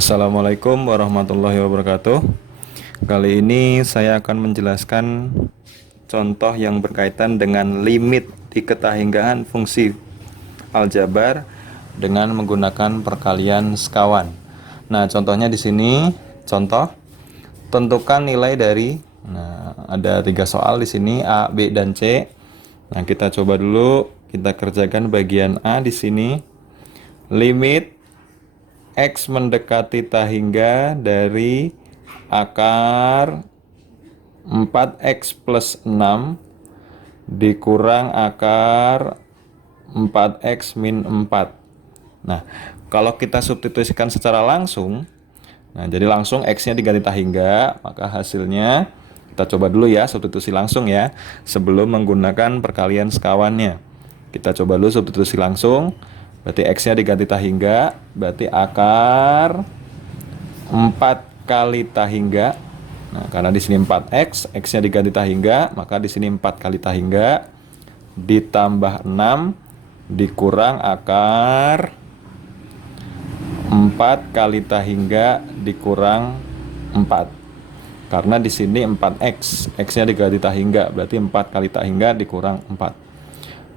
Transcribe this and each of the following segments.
Assalamualaikum warahmatullahi wabarakatuh. Kali ini saya akan menjelaskan contoh yang berkaitan dengan limit di ketahinggaan fungsi aljabar dengan menggunakan perkalian sekawan. Nah, contohnya di sini contoh tentukan nilai dari ada 3 soal di sini A, B, dan C. Nah, kita coba dulu kita kerjakan bagian A di sini. Limit X mendekati tahingga dari akar 4X plus 6 dikurang akar 4X min 4. Nah, kalau kita substitusikan secara langsung, jadi langsung X-nya diganti tahingga, maka hasilnya kita coba dulu ya, substitusi langsung ya, sebelum menggunakan perkalian sekawannya. Kita coba dulu substitusi langsung. Berarti X-nya diganti tahingga, berarti akar 4 kali tahingga. Nah, karena di sini 4X, X-nya diganti tahingga, maka di sini 4 kali tahingga ditambah 6 dikurang akar 4 kali tahingga dikurang 4. Karena di sini 4X, X-nya diganti tahingga, berarti 4 kali tahingga dikurang 4.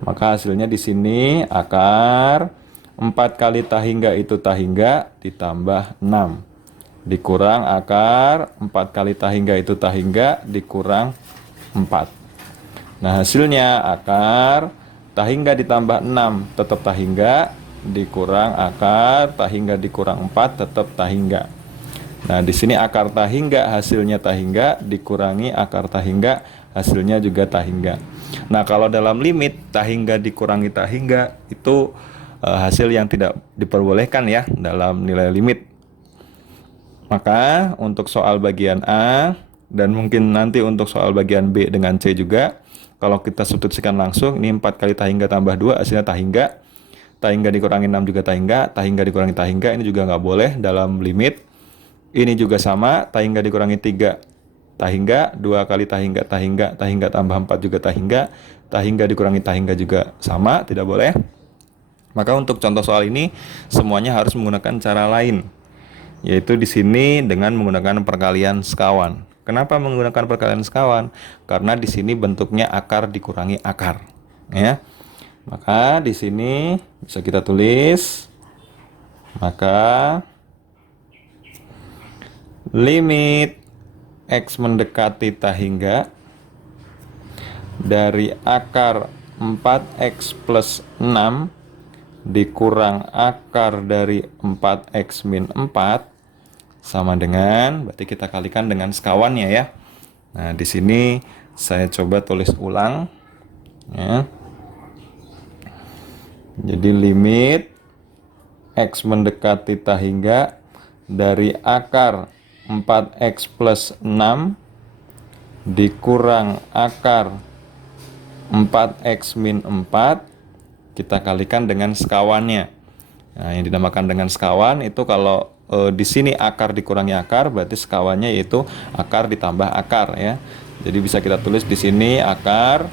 Maka hasilnya di sini akar 4 kali tahingga itu tahingga ditambah 6 dikurang akar 4 kali tahingga itu tahingga dikurang 4. Nah, hasilnya akar tahingga ditambah 6 tetap tahingga dikurang akar tahingga dikurang 4 tetap tahingga. Nah, di sini akar tahingga hasilnya tahingga dikurangi akar tahingga hasilnya juga tahingga. Nah, kalau dalam limit tahingga dikurangi tahingga itu hasil yang tidak diperbolehkan ya dalam nilai limit. Maka untuk soal bagian A dan mungkin nanti untuk soal bagian B dengan C juga, kalau kita substitusikan langsung, ini 4 kali tahingga tambah 2 hasilnya tahingga. Tahingga dikurangi 6 juga tahingga, tahingga dikurangi tahingga ini juga nggak boleh dalam limit. Ini juga sama, tahingga dikurangi 3 tahingga, 2 kali tahingga tahingga, tahingga tambah 4 juga tahingga, tahingga dikurangi tahingga juga sama, tidak boleh. Maka untuk contoh soal ini semuanya harus menggunakan cara lain, yaitu di sini dengan menggunakan perkalian sekawan. Kenapa menggunakan perkalian sekawan? Karena di sini bentuknya akar dikurangi akar, ya. Maka di sini bisa kita tulis, maka limit X mendekati tahingga dari akar 4X plus 6 dikurang akar dari 4X min 4 sama dengan, berarti kita kalikan dengan sekawannya ya. Nah, di sini saya coba tulis ulang ya. Jadi limit X mendekati tahingga dari akar 4X plus 6 dikurang akar 4X min 4 kita kalikan dengan sekawannya. Nah, yang dinamakan dengan sekawan itu kalau di sini akar dikurangi akar, berarti sekawannya yaitu akar ditambah akar ya. Jadi bisa kita tulis di sini akar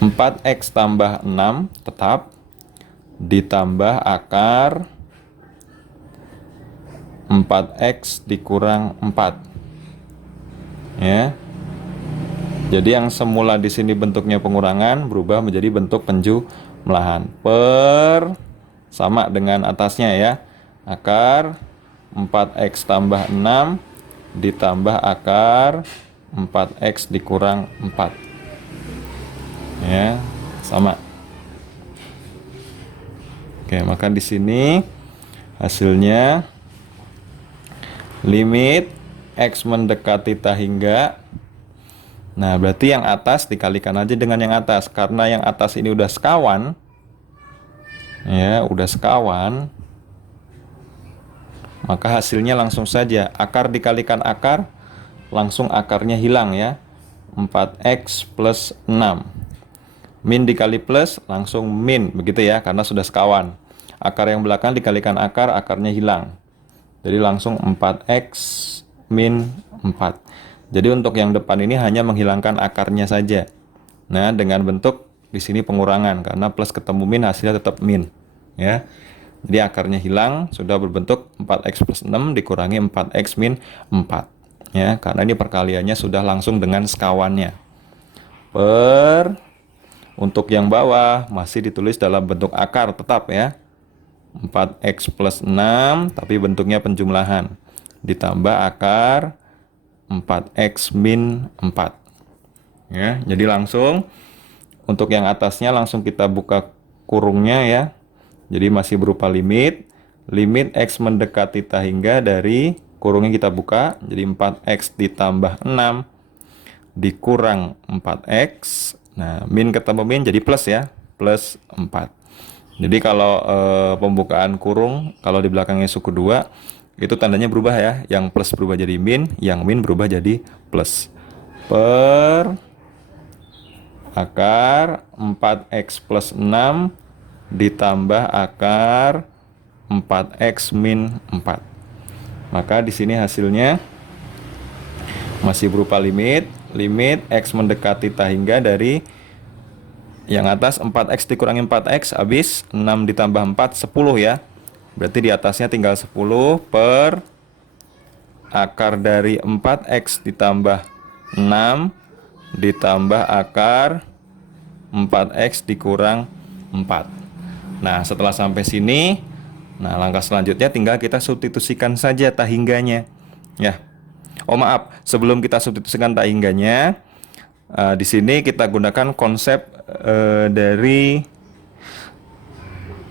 4X tambah 6 tetap ditambah akar 4X dikurang 4. Ya. Jadi yang semula di sini bentuknya pengurangan berubah menjadi bentuk penjumlahan. Sama dengan atasnya ya. Akar 4X tambah 6 ditambah akar 4X dikurang 4. Ya, sama. Oke, maka di sini hasilnya limit X mendekati tahingga. Nah, berarti yang atas dikalikan aja dengan yang atas. Karena yang atas ini udah sekawan. Ya, udah sekawan. Maka hasilnya langsung saja. Akar dikalikan akar, langsung akarnya hilang ya. 4X plus 6. Min dikali plus, langsung min. Begitu ya, karena sudah sekawan. Akar yang belakang dikalikan akar, akarnya hilang. Jadi langsung 4X min 4. Jadi untuk yang depan ini hanya menghilangkan akarnya saja. Nah, dengan bentuk di sini pengurangan karena plus ketemu min hasilnya tetap min, ya. Jadi akarnya hilang, sudah berbentuk 4x plus 6 dikurangi 4x min 4. Ya, karena ini perkaliannya sudah langsung dengan sekawannya. Untuk yang bawah masih ditulis dalam bentuk akar tetap ya. 4x plus 6 tapi bentuknya penjumlahan. Ditambah akar 4x min 4. Ya, jadi langsung untuk yang atasnya langsung kita buka kurungnya ya. Jadi masih berupa limit x mendekati tak hingga dari kurungnya kita buka. Jadi 4x ditambah 6 dikurang 4x. Nah, min ketemu min jadi plus ya, plus 4. Jadi kalau pembukaan kurung, kalau di belakangnya suku 2, itu tandanya berubah ya. Yang plus berubah jadi min, yang min berubah jadi plus. Per akar 4x plus 6 ditambah akar 4x min 4. Maka di sini hasilnya masih berupa limit x mendekati tak hingga dari yang atas 4x dikurangi 4x habis 6 ditambah 4 10 ya. Berarti di atasnya tinggal 10 per akar dari 4x ditambah 6 ditambah akar 4x dikurang 4. Nah, setelah sampai sini, nah langkah selanjutnya tinggal kita substitusikan saja tak hingganya. Ya. Oh maaf, sebelum kita substitusikan tak hingganya, di sini kita gunakan konsep dari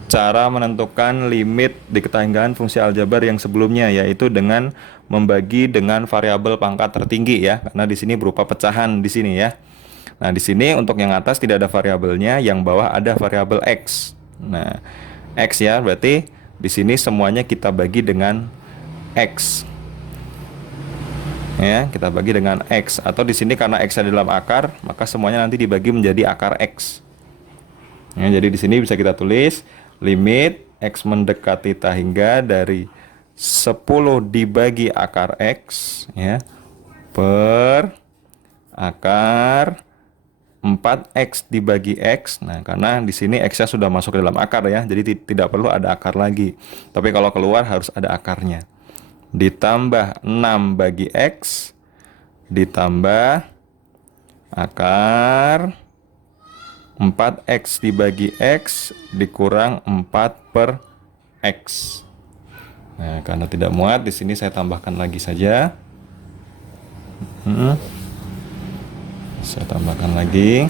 cara menentukan limit di ketahinggaan fungsi aljabar yang sebelumnya, yaitu dengan membagi dengan variabel pangkat tertinggi ya, karena di sini berupa pecahan di sini ya. Nah, di sini untuk yang atas tidak ada variabelnya, yang bawah ada variabel x. Nah, x ya, berarti di sini semuanya kita bagi dengan x. Ya, kita bagi dengan x, atau di sini karena x ada dalam akar, maka semuanya nanti dibagi menjadi akar x. Ya, jadi di sini bisa kita tulis limit x mendekati tak hingga dari 10 dibagi akar x ya per akar 4x dibagi x. Nah, karena di sini x-nya sudah masuk ke dalam akar ya, jadi tidak perlu ada akar lagi. Tapi kalau keluar harus ada akarnya. Ditambah 6 bagi x ditambah akar 4x dibagi x dikurang 4 per x. Nah, karena tidak muat, di sini saya tambahkan lagi saja. Saya tambahkan lagi.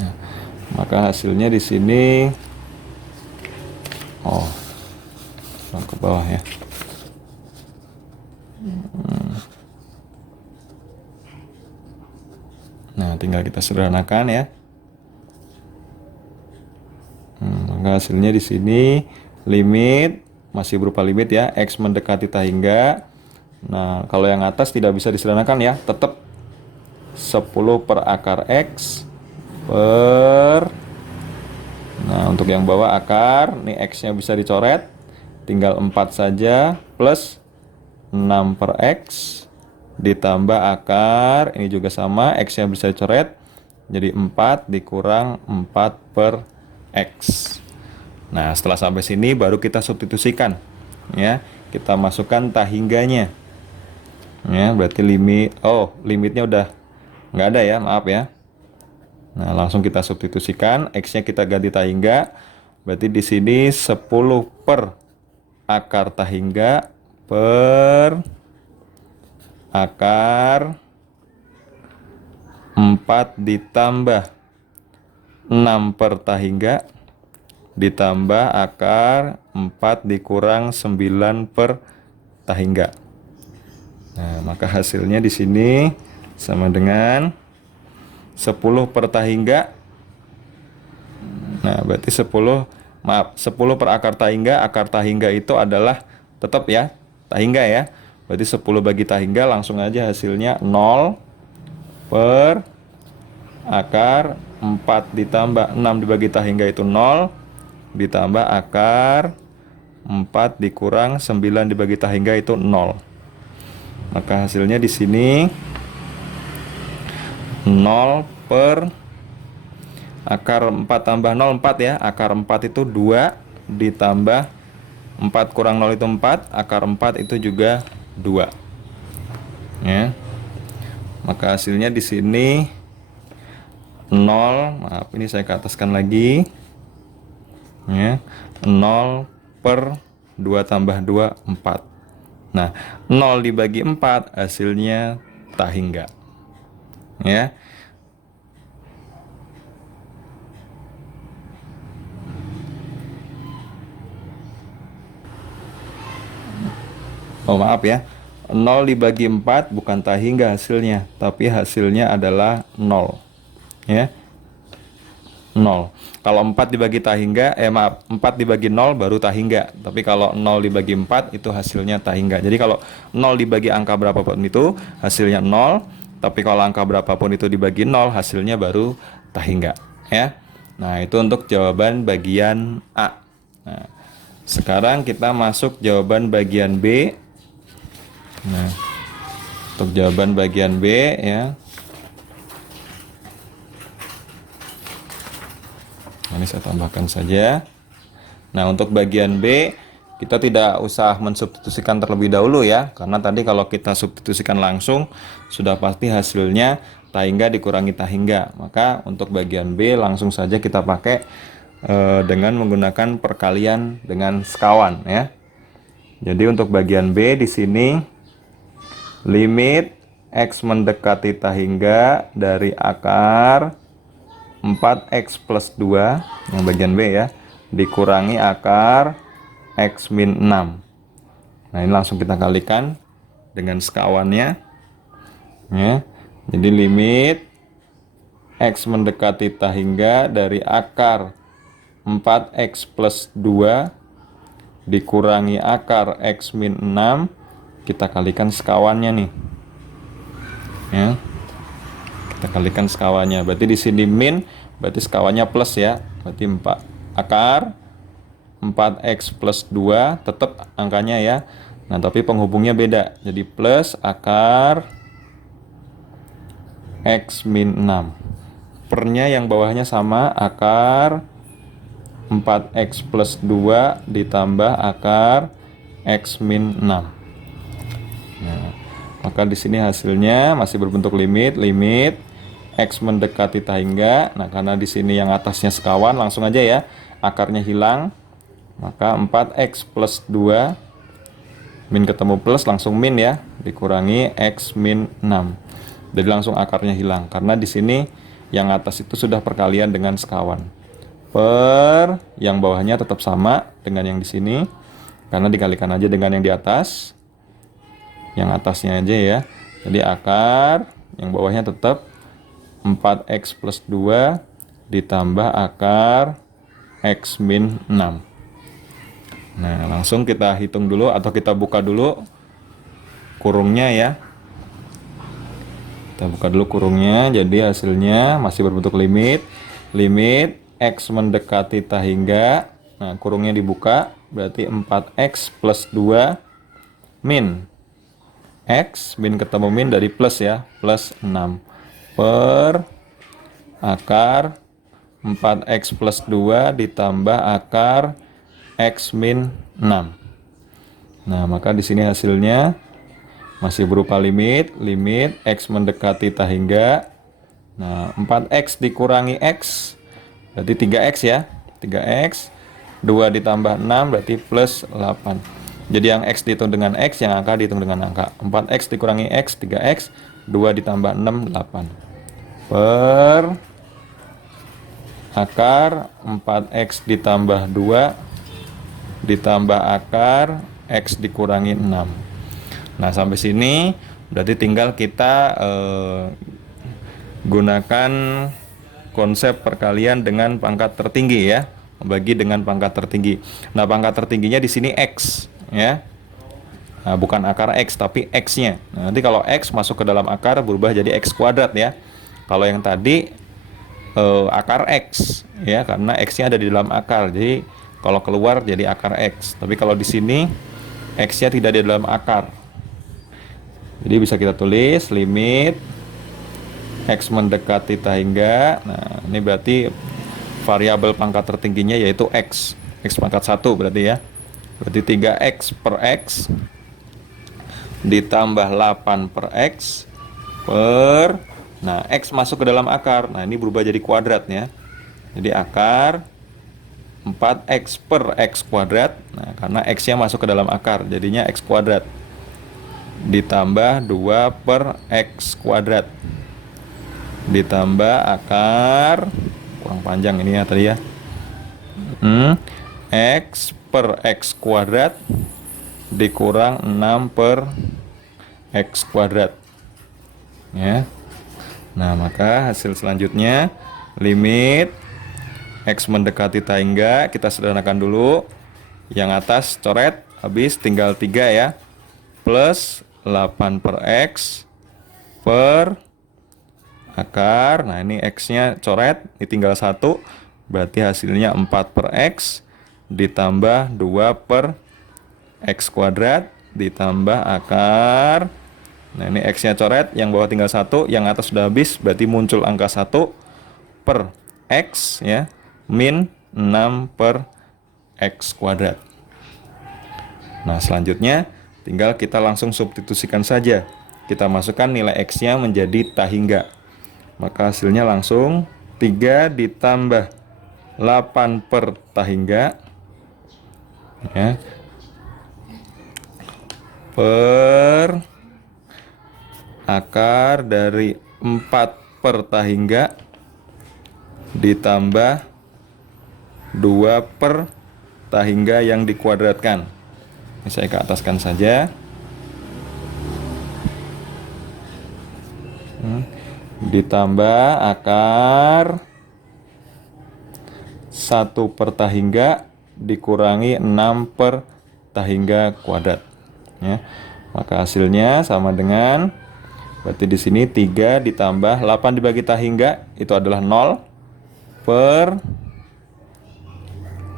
Nah, maka hasilnya di sini, ke bawah ya. Nah, tinggal kita sederhanakan ya. Maka hasilnya di sini limit masih berupa limit ya, x mendekati tak hingga. Nah, kalau yang atas tidak bisa disederhanakan ya, tetap 10 per akar x per, nah untuk yang bawah akar, nih x-nya bisa dicoret, tinggal 4 saja, plus 6 per x ditambah akar, ini juga sama, x-nya bisa dicoret, jadi 4 dikurang 4 per x. Nah, setelah sampai sini baru kita substitusikan ya, kita masukkan tak hingganya ya, berarti limitnya udah nggak ada ya, maaf ya. Nah, langsung kita substitusikan, x-nya kita ganti tak hingga, berarti di sini 10 per akar tak hingga per akar 4 ditambah 6 per tak hingga ditambah akar 4 dikurang 9 per tak hingga. Nah, maka hasilnya di sini sama dengan 10 per tak hingga. Nah, berarti 10 per akar tak hingga itu adalah tetap ya, tak hingga ya. Berarti 10 bagi tak hingga, langsung aja hasilnya 0 per akar 4 ditambah 6 dibagi tah hingga itu 0, ditambah akar 4 dikurang 9 dibagi tah hingga itu 0. Maka hasilnya di sini 0 per akar 4 tambah 0 4 ya. Akar 4 itu 2 ditambah 4 kurang 0 itu 4, akar 4 itu juga 2. Ya. Maka hasilnya di sini 0, maaf ini saya ke ataskan lagi. Ya. 0 per 2 tambah 2 4. Nah, 0 dibagi 4 hasilnya tah hingga. Ya. Oh maaf ya, 0 dibagi 4 bukan tah hingga hasilnya, tapi hasilnya adalah 0. Ya, 0. Kalau 4 dibagi tah hingga, maaf, 4 dibagi 0 baru tah hingga. Tapi kalau 0 dibagi 4 itu hasilnya tah hingga. Jadi kalau 0 dibagi angka berapapun itu hasilnya 0. Tapi kalau angka berapapun itu dibagi 0 hasilnya baru tah hingga. Ya. Nah itu untuk jawaban bagian A. Nah, sekarang kita masuk jawaban bagian B. Nah, untuk jawaban bagian B ya. Ini saya tambahkan saja. Nah, untuk bagian B kita tidak usah mensubstitusikan terlebih dahulu ya, karena tadi kalau kita substitusikan langsung sudah pasti hasilnya tah hingga dikurangi tah hingga. Maka untuk bagian B langsung saja kita pakai dengan menggunakan perkalian dengan sekawan ya. Jadi untuk bagian B di sini limit X mendekati tah hingga dari akar 4X plus 2 yang bagian B ya, dikurangi akar X min 6. Nah ini langsung kita kalikan dengan sekawannya ya. Jadi limit X mendekati tah hingga dari akar 4X plus 2 dikurangi akar X min 6, kita kalikan sekawannya nih ya, kita kalikan sekawannya. Berarti di sini min, berarti sekawannya plus ya, berarti 4 akar 4x plus 2 tetap angkanya ya. Nah tapi penghubungnya beda, jadi plus akar X min 6, pernya yang bawahnya sama, akar 4x plus 2 ditambah akar X min 6. Nah, maka di sini hasilnya masih berbentuk limit X mendekati tah hingga. Nah, karena di sini yang atasnya sekawan, langsung aja ya, akarnya hilang. Maka 4x plus 2 min ketemu plus langsung min ya, dikurangi X min 6. Jadi langsung akarnya hilang karena di sini yang atas itu sudah perkalian dengan sekawan. Per yang bawahnya tetap sama dengan yang di sini karena dikalikan aja dengan yang di atas. Yang atasnya aja ya. Jadi akar yang bawahnya tetap 4x plus 2 ditambah akar X min 6. Nah langsung kita hitung dulu atau kita buka dulu kurungnya ya. Kita buka dulu kurungnya. Jadi hasilnya masih berbentuk limit X mendekati tah hingga. Nah kurungnya dibuka, berarti 4x plus 2 min X, min ketemu min dari plus ya, plus 6 per akar 4x plus 2 ditambah akar X min 6. Nah maka di sini hasilnya masih berupa limit X mendekati tah hingga. Nah 4x dikurangi X berarti 3x ya, 3x, 2 ditambah 6 berarti plus 8. Jadi yang X dihitung dengan X, yang angka dihitung dengan angka. 4X dikurangi X, 3X, 2 ditambah 6, 8. Per akar 4X ditambah 2 ditambah akar X dikurangi 6. Nah sampai sini berarti tinggal kita gunakan konsep perkalian dengan pangkat tertinggi ya, membagi dengan pangkat tertinggi. Nah pangkat tertingginya di sini X ya. Nah, bukan akar X tapi X-nya. Nah, nanti kalau X masuk ke dalam akar berubah jadi X kuadrat ya. Kalau yang tadi akar X ya, karena X-nya ada di dalam akar. Jadi kalau keluar jadi akar X. Tapi kalau di sini X-nya tidak di dalam akar. Jadi bisa kita tulis limit X mendekati tak hingga. Nah, ini berarti variabel pangkat tertingginya yaitu X. X pangkat 1 berarti ya. Berarti 3X per X ditambah 8 per X per, nah X masuk ke dalam akar. Nah ini berubah jadi kuadrat ya. Jadi akar 4X per X kuadrat. Nah karena X-nya masuk ke dalam akar, jadinya X kuadrat ditambah 2 per X kuadrat ditambah akar, kurang panjang ini ya tadi ya, X per X kuadrat dikurang 6 per X kuadrat ya. Nah maka hasil selanjutnya limit X mendekati tak hingga, kita sederhanakan dulu. Yang atas coret, habis tinggal 3 ya, plus 8 per X per akar. Nah ini X-nya coret, ini tinggal 1, berarti hasilnya 4 per X ditambah 2 per X kuadrat ditambah akar. Nah ini X-nya coret, yang bawah tinggal 1, yang atas sudah habis, berarti muncul angka 1 per X ya, min 6 per X kuadrat. Nah selanjutnya tinggal kita langsung substitusikan saja. Kita masukkan nilai X-nya menjadi tak hingga. Maka hasilnya langsung 3 ditambah 8 per tak hingga ya, per akar dari 4 per tak hingga ditambah 2 per tak hingga yang dikuadratkan. Ini saya ke ataskan saja. Ditambah akar 1 per tak hingga dikurangi 6 per tak hingga kuadrat ya. Maka hasilnya sama dengan, berarti di sini 3 ditambah 8 dibagi tak hingga itu adalah 0 per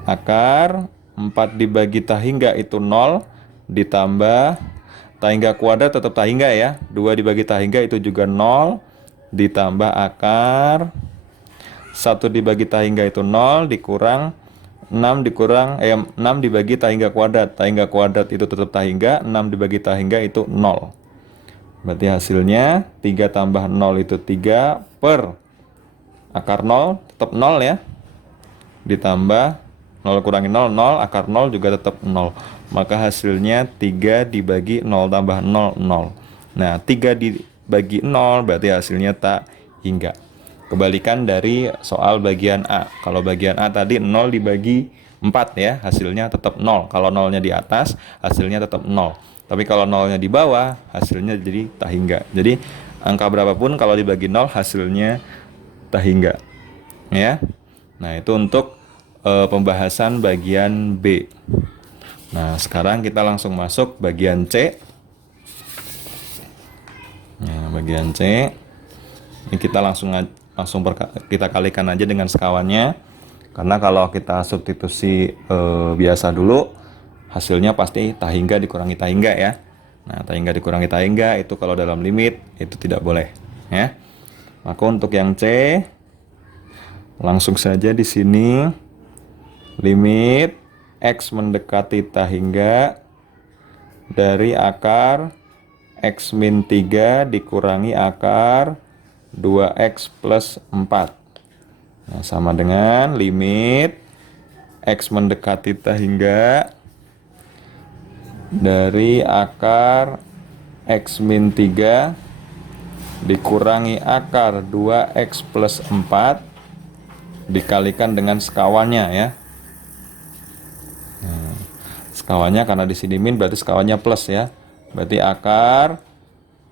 akar 4 dibagi tak hingga itu 0 ditambah tak hingga kuadrat tetap tak hingga ya, 2 dibagi tak hingga itu juga 0 ditambah akar 1 dibagi tak hingga itu 0 dikurang 6 dibagi tak hingga kuadrat. Tak hingga kuadrat itu tetap tak hingga, 6 dibagi tak hingga itu 0. Berarti hasilnya 3 tambah 0 itu 3 per akar 0 tetap 0 ya, ditambah 0 kurangi 0, 0, akar 0 juga tetap 0. Maka hasilnya 3 dibagi 0 tambah 0, 0. Nah 3 dibagi 0 berarti hasilnya tak hingga. Kebalikan dari soal bagian A. Kalau bagian A tadi 0 dibagi 4 ya, hasilnya tetap 0. Kalau 0-nya di atas, hasilnya tetap 0. Tapi kalau 0-nya di bawah, hasilnya jadi tak hingga. Jadi angka berapapun kalau dibagi 0, hasilnya tak hingga ya. Nah itu untuk pembahasan bagian B. Nah sekarang kita langsung masuk bagian C. Nah bagian C ini kita langsung kita kalikan aja dengan sekawannya, karena kalau kita substitusi biasa dulu hasilnya pasti tak hingga dikurangi tak hingga ya. Nah tak hingga dikurangi tak hingga itu kalau dalam limit itu tidak boleh ya. Maka untuk yang C langsung saja di sini limit X mendekati tak hingga dari akar X min 3 dikurangi akar 2X plus 4. Nah, sama dengan limit X mendekati tak hingga dari akar X min 3 dikurangi akar 2X plus 4 dikalikan dengan sekawannya ya. Nah, sekawannya karena di sini min berarti sekawannya plus ya. Berarti akar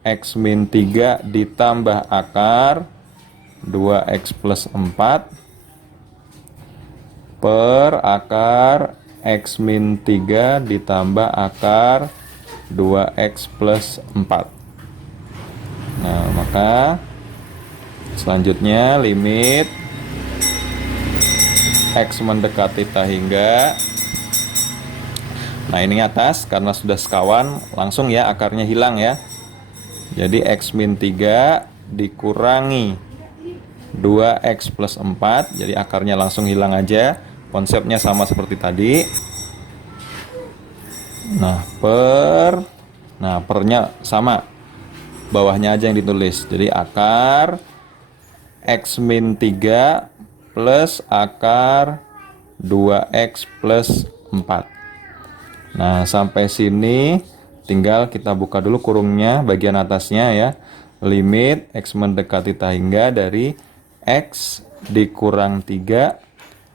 X min 3 ditambah akar 2X plus 4 per akar X min 3 ditambah akar 2X plus 4. Nah maka selanjutnya limit X mendekati ta hingga. Nah, ini atas karena sudah sekawan, langsung ya akarnya hilang ya. Jadi X min 3 dikurangi 2X plus 4, jadi akarnya langsung hilang aja. Konsepnya sama seperti tadi. Nah, pernya sama, bawahnya aja yang ditulis. Jadi akar X min 3 plus akar 2X plus 4. Nah, sampai sini tinggal kita buka dulu kurungnya bagian atasnya ya. Limit X mendekati ta hingga dari X dikurang 3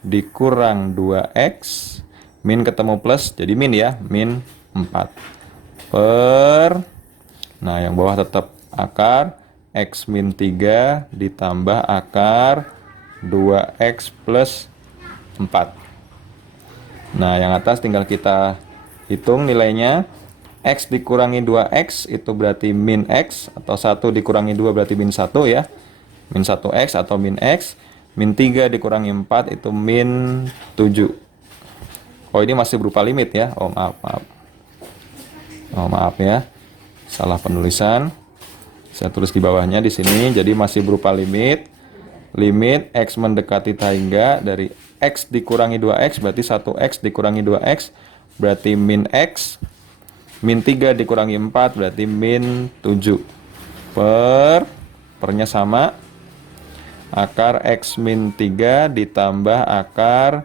dikurang 2X min ketemu plus, jadi min ya, min 4 per, nah yang bawah tetap akar X min 3 ditambah akar 2X plus 4. Nah, yang atas tinggal kita hitung nilainya. X dikurangi 2X itu berarti min X, atau 1 dikurangi 2 berarti min 1 ya. Min 1X atau min X. Min 3 dikurangi 4 itu min 7. Oh, ini masih berupa limit ya. Oh, maaf ya. Salah penulisan. Saya tulis di bawahnya di sini. Jadi masih berupa limit. Limit X mendekati ta hingga dari X dikurangi 2X berarti 1X dikurangi 2X berarti min X. Min 3 dikurangi 4 berarti min 7. Pernya sama. Akar X min 3 ditambah akar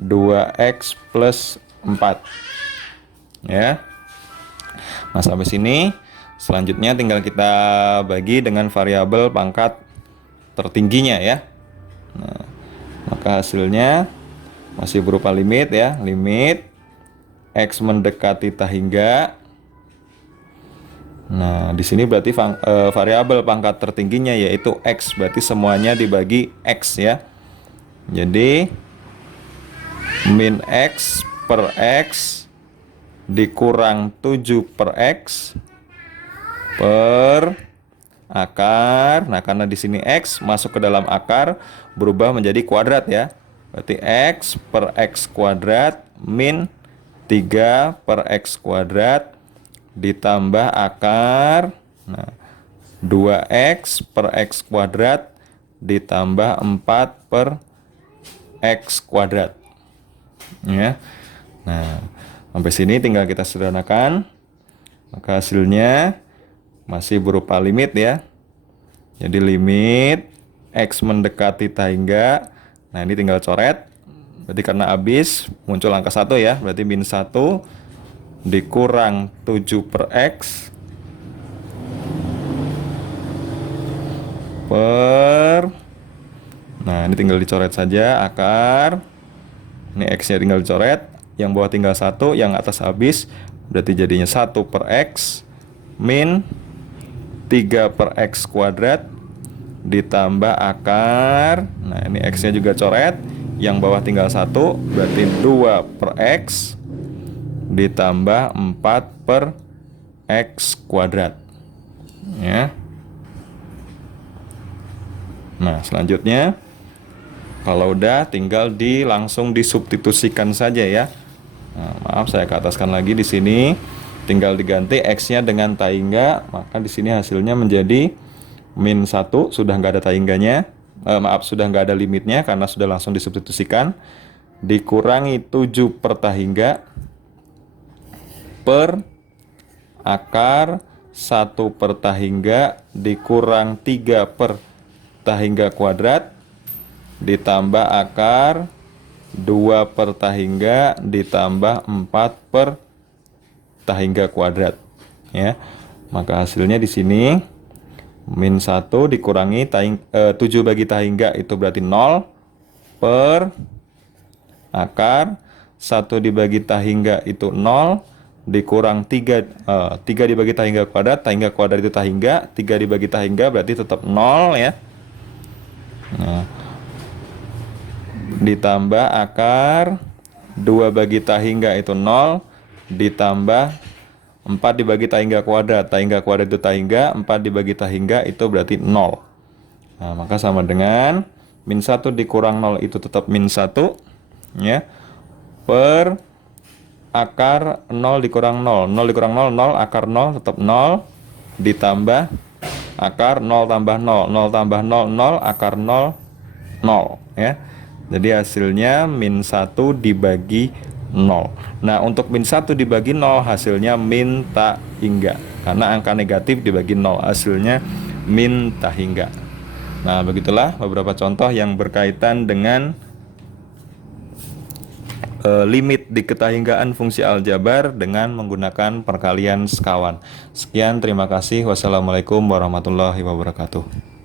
2X plus 4. Ya. Nah, sampai sini. Selanjutnya tinggal kita bagi dengan variabel pangkat tertingginya ya. Nah, maka hasilnya masih berupa limit ya. Limit X mendekati ta hingga. Nah, di sini berarti variabel pangkat tertingginya yaitu X, berarti semuanya dibagi X ya. Jadi min X per X dikurang 7 per X per akar. Nah, karena di sini X masuk ke dalam akar berubah menjadi kuadrat ya. Berarti X per X kuadrat min 3 per X kuadrat ditambah akar, nah, 2X per X kuadrat ditambah 4 per X kuadrat ya. Nah, sampai sini tinggal kita sederhanakan. Maka hasilnya masih berupa limit ya. Jadi limit X mendekati ta hingga. Nah, ini tinggal coret. Berarti karena habis muncul angka 1 ya. Berarti min 1 dikurang 7 per X per, nah ini tinggal dicoret saja akar. Ini X nya tinggal dicoret. Yang bawah tinggal 1, yang atas habis. Berarti jadinya 1 per X min 3 per X kuadrat ditambah akar. Nah, ini X nya juga coret. Yang bawah tinggal 1, berarti 2 per X ditambah 4 per X kuadrat ya. Nah, selanjutnya kalau udah tinggal langsung disubstitusikan saja ya. Nah, maaf saya ke ataskan lagi di sini. Tinggal diganti X-nya dengan ta hingga, maka di sini hasilnya menjadi min 1, sudah nggak ada ta hingganya. Sudah nggak ada limitnya karena sudah langsung disubstitusikan. Dikurangi 7 per ta hingga per akar 1 per ta hingga dikurang 3 per ta hingga kuadrat ditambah akar 2 per ta hingga ditambah 4 per ta hingga kuadrat ya. Maka hasilnya di sini min 1 dikurangi 7 bagi ta hingga itu berarti 0 per akar 1 dibagi ta hingga itu 0 dikurang 3 dibagi ta hingga kuadrat itu ta hingga, 3 dibagi ta hingga berarti tetap 0 ya. Nah, ditambah akar 2 bagi ta hingga itu 0 ditambah 4 dibagi ta hingga kuadrat itu ta hingga, 4 dibagi ta hingga itu berarti 0. Nah, maka sama dengan min 1 dikurang 0 itu tetap min 1, ya, per akar 0 dikurang 0. 0 dikurang 0, 0, akar 0 tetap 0, ditambah akar 0 tambah 0, 0 tambah 0, 0, akar 0, 0, ya. Jadi hasilnya min 1 dibagi 0. Nah, untuk min 1 dibagi 0 hasilnya min tak hingga. Karena angka negatif dibagi 0 hasilnya min tak hingga. Nah, begitulah beberapa contoh yang berkaitan dengan limit diketahinggaan fungsi aljabar dengan menggunakan perkalian sekawan. Sekian, terima kasih. Wassalamualaikum warahmatullahi wabarakatuh.